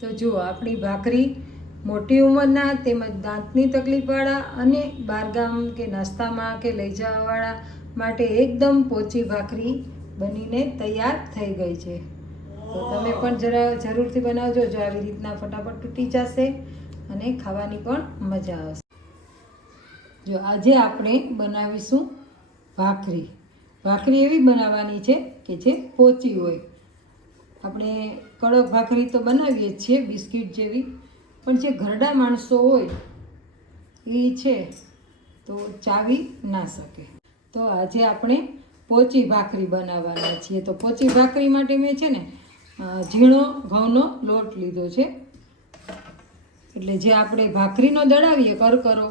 તો જુઓ આપણી ભાખરી મોટી ઉંમરના તેમજ દાંતની તકલીફવાળા અને બહારગામ કે નાસ્તામાં કે લઈ જવાવાળા માટે એકદમ પોચી ભાખરી બનીને તૈયાર થઈ ગઈ છે। તો તમે પણ જરૂરથી બનાવજો, જો આવી રીતના ફટાફટ તૂટી જશે અને ખાવાની પણ મજા આવશે। જો આજે આપણે બનાવીશું ભાખરી। ભાખરી એવી બનાવવાની છે કે જે પોચી હોય। આપણે કડક ભાખરી તો બનાવીએ જ છીએ બિસ્કિટ જેવી, પણ જે ઘરડા માણસો હોય એ છે તો ચાવી ના શકે। તો આજે આપણે પોચી ભાખરી બનાવવાના છીએ। તો પોચી ભાખરી માટે મેં છે ને ઝીણો ઘઉંનો લોટ લીધો છે, એટલે જે આપણે ભાખરીનો દળાવીએ કરકરો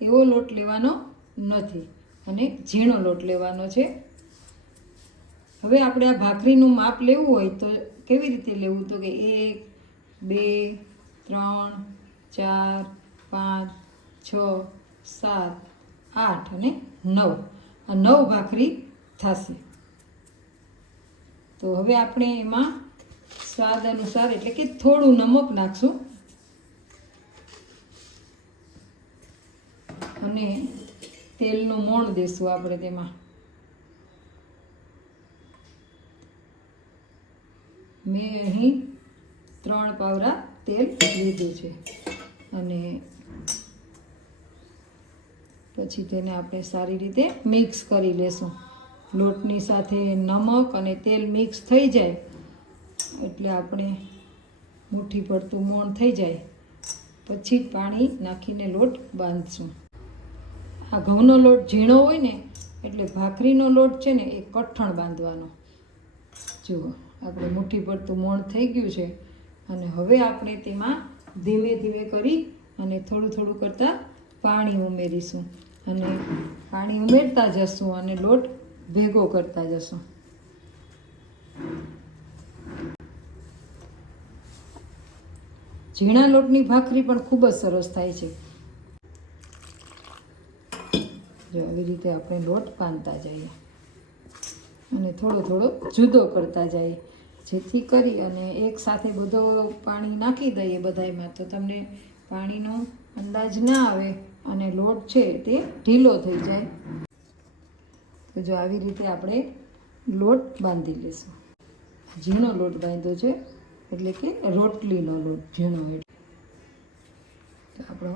એવો લોટ લેવાનો નથી અને ઝીણો લોટ લેવાનો છે। હવે આપણે આ ભાખરીનું માપ લેવું હોય તો કેવી રીતે લેવું, તો કે 1 2 3 4 5 6 7 8 અને 9, આ 9 ભાખરી થશે। તો હવે આપણે એમાં સ્વાદ અનુસાર એટલે કે થોડું નમક નાખશું અને તેલનું મોણ દેશું આપણે તેમાં। મેં અહીં 3 પાવરા તેલ લીધું છે અને પછી તેને આપણે સારી રીતે મિક્સ કરી લેશું। લોટની સાથે નમક અને તેલ મિક્સ થઈ જાય એટલે આપણે મુઠ્ઠી પડતું મોણ થઈ જાય પછી પાણી નાખીને લોટ બાંધશું। આ ઘઉંનો લોટ ઝીણો હોય ને એટલે ભાખરીનો લોટ છે ને એ કઠણ બાંધવાનો। જુઓ આપણે મુઠ્ઠી પડતું મોણ થઈ ગયું છે અને હવે આપણે તેમાં ધીમે ધીમે કરી અને થોડું થોડું કરતાં પાણી ઉમેરીશું અને પાણી ઉમેરતા જશું અને લોટ ભેગો કરતા જશું। ઝીણા લોટની ભાખરી પણ ખૂબ જ સરસ થાય છે। જો આવી રીતે આપણે લોટ બાંધતા જઈએ અને થોડો થોડો જુદો કરતા જઈએ, જેથી કરી અને એક સાથે બધો પાણી નાખી દઈએ બધાયમાં તો તમને પાણીનો અંદાજ ના આવે અને લોટ છે તે ઢીલો થઈ જાય। તો જો આવી રીતે આપણે લોટ બાંધી લઈશું। ઝીણો લોટ બાંધ્યો છે એટલે કે રોટલીનો લોટ ઝીણો, તો આપણો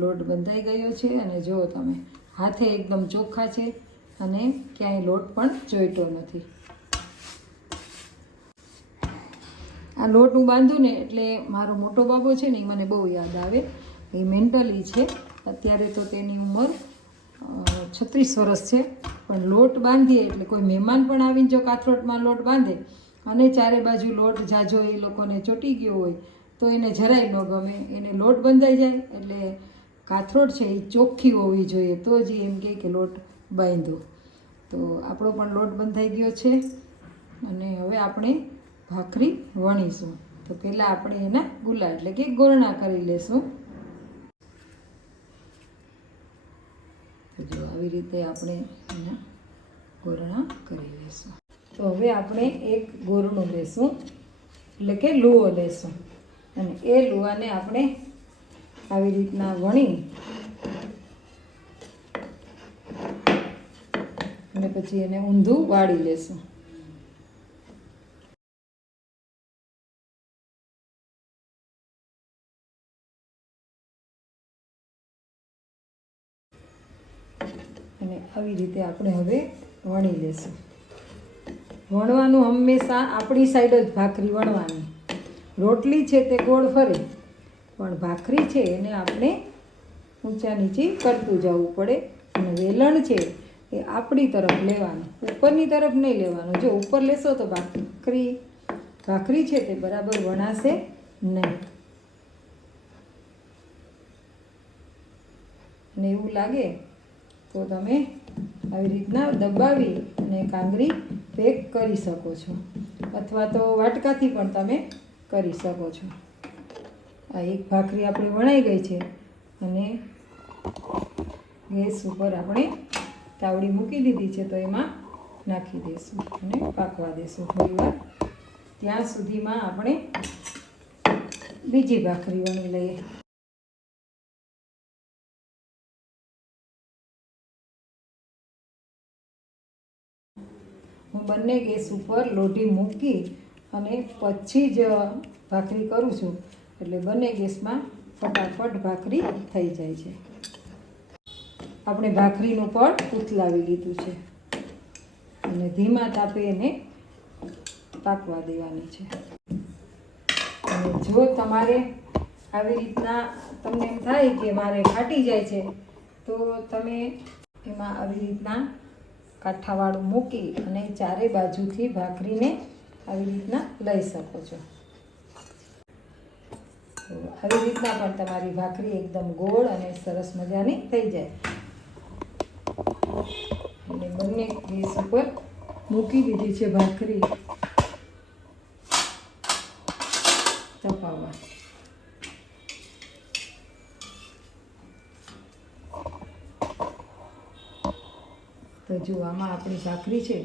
લોટ બંધાઈ ગયો છે અને જુઓ તમે હાથે એકદમ ચોખ્ખા છે અને ક્યાંય લોટ પણ ચોંટ્યો નથી। આ લોટ હું બાંધું ને એટલે મારો મોટો બાબો છે ને એ મને બહુ યાદ આવે। એ મેન્ટલી છે, અત્યારે તો તેની ઉંમર 36 વર્ષ છે, પણ લોટ બાંધીએ એટલે કોઈ મહેમાન પણ આવીને જો કાથરોટમાં લોટ બાંધે અને ચારે બાજુ લોટ જાજો એ લોકોને ચોંટી ગયો હોય તો એને જરાય ન ગમે। એને લોટ બંધાઈ જાય એટલે કાથરોટ છે એ ચોખ્ખી હોવી જોઈએ તો જ એમ કે લોટ બાંધ્યો। તો આપણો પણ લોટ બંધાઈ ગયો છે અને હવે આપણે ભાખરી વણીશું। તો પહેલાં આપણે એના ગુલ્લા એટલે કે ગોરણા કરી લેશું। જો આવી રીતે આપણે એના ગોરણા કરી લઈશું। તો હવે આપણે એક ગોરણું લેશું એટલે કે લુઓ લેશું અને એ લુવાને આપણે આવી રીતના વણી અને પછી એને ઊંધું વાળી લેશું। અને આવી રીતે આપણે હવે વણી લેશું। વણવાનું હંમેશા આપણી સાઈડ જ ભાખરી વણવાની। રોટલી છે તે ગોળ ફરે, પણ ભાખરી છે એને આપણે ઊંચા નીચી કરતું જવું પડે અને વેલણ છે એ આપણી તરફ લેવાનું, ઉપરની તરફ નહીં લેવાનું। જો ઉપર લેશો તો ભાખરી છે તે બરાબર વણાશે નહીં અને એવું લાગે તો તમે આવી રીતના દબાવી અને કાંગરી પેક કરી શકો છો અથવા તો વાટકાથી પણ તમે કરી શકો છો। આ એક ભાખરી આપણે વણાઈ ગઈ છે અને ગેસ ઉપર આપણે તાવડી મૂકી દીધી છે તો એમાં નાખી દઈશું અને પાકવા દઈશું થોડી વાર। ત્યાં સુધીમાં આપણે બીજી ભાખરી વણી લઈએ. હું બંને ગેસ ઉપર લોઢી મૂકી અને પછી જ ભાખરી કરું છું, એટલે બંને ગેસમાં ફટાફટ ભાખરી થઈ જાય છે. આપણે ભાખરીનું પડ ઉથલાવી લીધું છે અને ધીમા તાપે એને પાકવા દેવાની છે. અને જો તમારે આવી રીતના તમને એમ થાય કે મારે ફાટી જાય છે, તો તમે એમાં આવી રીતના કાંઠાવાળું મૂકી અને ચારે બાજુથી ભાખરીને આવી રીતના લઈ શકો છો. તો આવી રીતના પણ તમારી ભાખરી એકદમ ગોળ અને સરસ મજાની થઈ જાય. અને બંને ગેસ ઉપર મૂકી દીધી છે ભાખરી તપાવવા. તો જો આમાં આપણી ભાખરી છે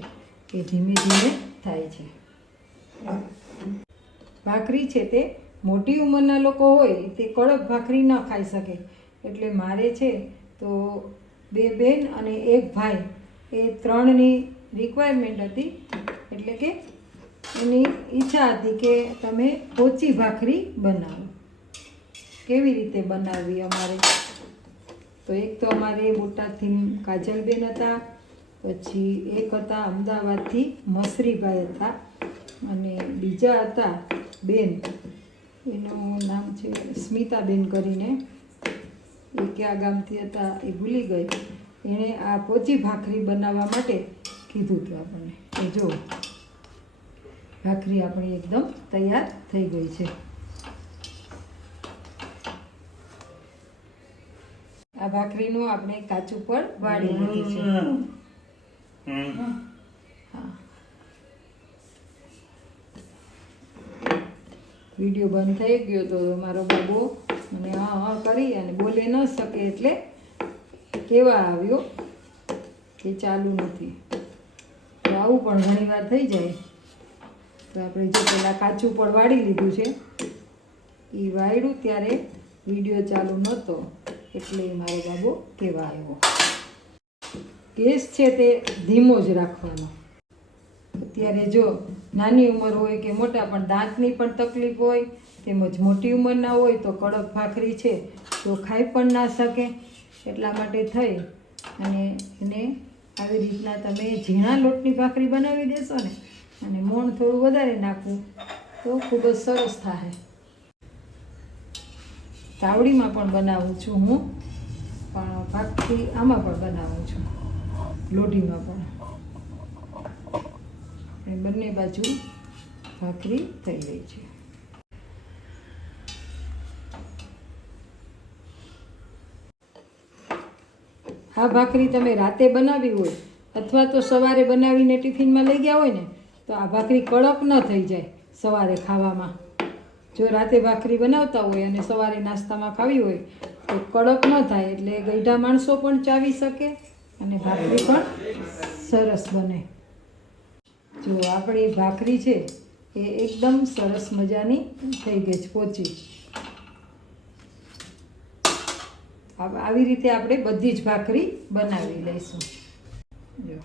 એ ધીમે ધીમે થાય છે. ભાખરી છે તે મોટી ઉંમરના લોકો હોય તે કડક ભાખરી ન ખાઈ શકે, એટલે મારે છે તો 2 બેન અને 1 ભાઈ એ 3ની રિક્વાયરમેન્ટ હતી, એટલે કે એની ઈચ્છા હતી કે તમે પોચી ભાખરી બનાવો. કેવી રીતે બનાવવી અમારે? તો એક તો અમારે બોટાદથી કાજલબેન હતા, પછી એક હતા અમદાવાદથી મસરીભાઈ હતા, અને બીજા હતા બેન, એનું નામ છે સ્મિતાબેન કરીને, એ કયા ગામથી હતા એ ભૂલી ગઈ. એણે આ પોચી ભાખરી બનાવવા માટે કીધું હતું આપણને. તો જો ભાખરી આપણી એકદમ તૈયાર થઈ ગઈ છે. આ ભાખરીનું આપણે કાચું પણ વાળી લીધી છે. હા, વિડીયો બંધ થઈ ગયો તો મારો બાબો મને હા કરી અને બોલે ન શકે, એટલે કેવા આવ્યો કે ચાલુ નથી. તો આવું પણ ઘણી વાર થઈ જાય. તો આપણે જો પહેલાં કાચું પણ વાળી લીધું છે, એ વાળ્યું ત્યારે વિડીયો ચાલુ નહોતો, એટલે મારો બાબો કેવા આવ્યો. ગેસ છે તે ધીમો જ રાખવાનો. અત્યારે જો નાની ઉંમર હોય કે મોટા, પણ દાંતની પણ તકલીફ હોય, તેમજ મોટી ઉંમરના હોય તો કડક ભાખરી છે તો ખાઈ પણ ના શકે. એટલા માટે થઈ અને એને આવી રીતના તમે ઝીણા લોટની ભાખરી બનાવી દેશો ને, અને મોણ થોડું વધારે નાખવું તો ખૂબ જ સરસ થાય. તાવડીમાં પણ બનાવું છું હું, પણ ભાખરી આમાં પણ બનાવું છું, લોઢીમાં પણ. અને બંને બાજુ ભાખરી થઈ ગઈ છે. આ ભાખરી તમે રાતે બનાવી હોય અથવા તો સવારે બનાવીને ટિફિનમાં લઈ ગયા હોય ને, તો આ ભાખરી કડક ન થઈ જાય સવારે ખાવામાં. જો રાતે ભાખરી બનાવતા હોય અને સવારે નાસ્તામાં ખાવી હોય તો કડક ન થાય, એટલે ગઈઢા માણસો પણ ચાવી શકે અને ભાખરી પણ સરસ બને. જો આપણી ભાખરી છે એ એકદમ સરસ મજાની થઈ ગઈ છે, પોચી. આવી રીતે આપણે બધી જ ભાખરી બનાવી લઈશું. જો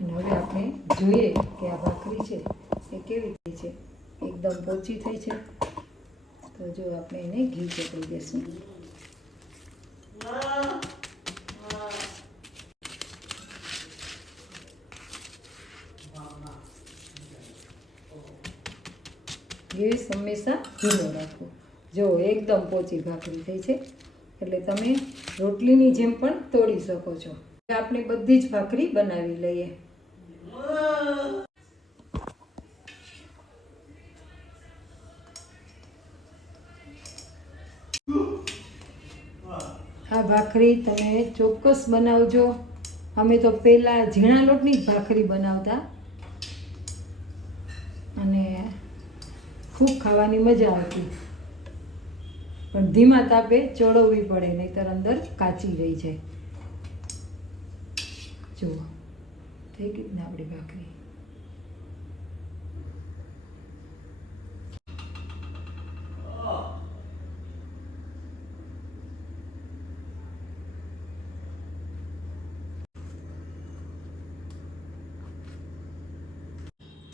અને હવે આપણે જોઈએ કે આ ભાખરી છે એ કેવી થઈ છે. એકદમ પોચી થઈ છે. તો જો આપણે એને ઘી ચોપડી દઈશું. ગેસ હંમેશા ધીમો રાખવો. જો એકદમ પોચી ભાખરી થઈ છે, એટલે તમે રોટલીની જેમ પણ તોડી શકો છો. આપણે બધી જ ભાખરી બનાવી લઈએ. આ ભાખરી તમે ચોક્કસ બનાવજો. અમે તો પહેલાં ઝીણા લોટની જ ભાખરી બનાવતા અને ખૂબ ખાવાની મજા આવતી, પણ ધીમા તાપે ચોળવવી પડે, નહીંતર અંદર કાચી રહી જાય. જુઓ થઈ ગઈ ને આપણી ભાખરી.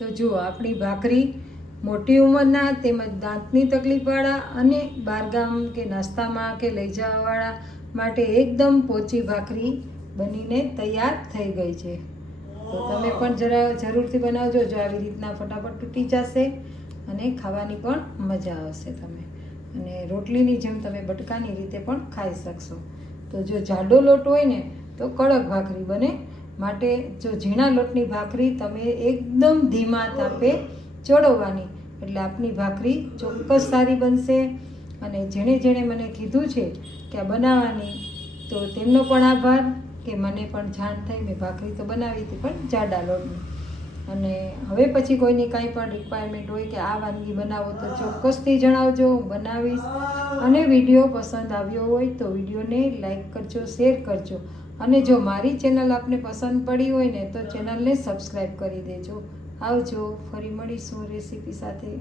તો જુઓ આપણી ભાખરી મોટી ઉંમરના તેમજ દાંતની તકલીફવાળા અને બહારગામ કે નાસ્તામાં કે લઈ જવાવાળા માટે એકદમ પોચી ભાખરી બનીને તૈયાર થઈ ગઈ છે. તો તમે પણ જરૂરથી બનાવજો. જો આવી રીતના ફટાફટ તૂટી જશે અને ખાવાની પણ મજા આવશે. તમે અને રોટલીની જેમ તમે બટકાની રીતે પણ ખાઈ શકશો. તો જો જાડો લોટ હોય ને તો કડક ભાખરી બને, માટે જો ઝીણા લોટની ભાખરી તમે એકદમ ધીમા તાપે ચડવવાની, એટલે આપની ભાખરી ચોક્કસ સારી બનશે. અને જેણે મને કીધું છે કે આ બનાવવાની, તો તેમનો પણ આભાર કે મને પણ જાણ થઈ. મેં ભાખરી તો બનાવી હતી પણ જાડા લોટની. અને હવે પછી કોઈની કાંઈ પણ રિક્વાયરમેન્ટ હોય કે આ વાનગી બનાવો તો ચોક્કસથી જણાવજો, હું બનાવીશ. અને વિડીયો પસંદ આવ્યો હોય તો વિડીયોને લાઈક કરજો, શેર કરજો. અને જો મારી ચેનલ આપને પસંદ પડી હોય ને તો ચેનલને સબસ્ક્રાઈબ કરી દેજો. આવજો, ફરી મળીશું રેસીપી સાથે.